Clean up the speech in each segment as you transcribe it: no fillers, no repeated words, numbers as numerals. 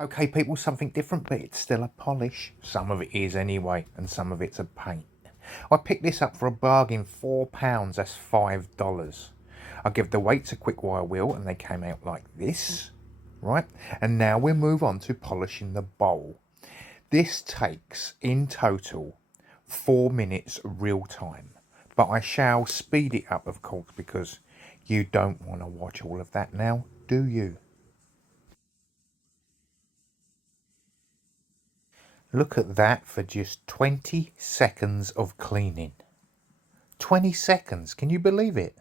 Okay, people, something different, but it's still a polish. Some of it is anyway, and some of it's a paint. I picked this up for a bargain, £4, that's $5. I give the weights a quick wire wheel and they came out like this, right? And now we'll move on to polishing the bowl. This takes, in total, 4 minutes real time. But I shall speed it up, of course, because you don't want to watch all of that now, do you? Look at that for just 20 seconds of cleaning. 20 seconds, can you believe it?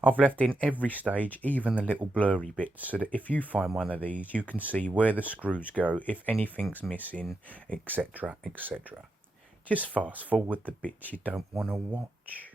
I've left in every stage, even the little blurry bits, so that if you find one of these, you can see where the screws go, if anything's missing, etc, etc. Just fast forward the bits you don't want to watch.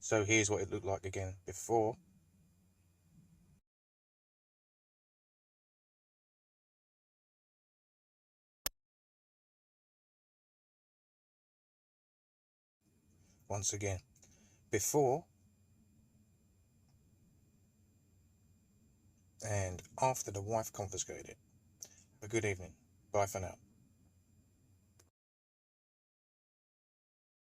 So here's what it looked like again before. Once again, before and after the wife confiscated it. Have a good evening. Bye for now.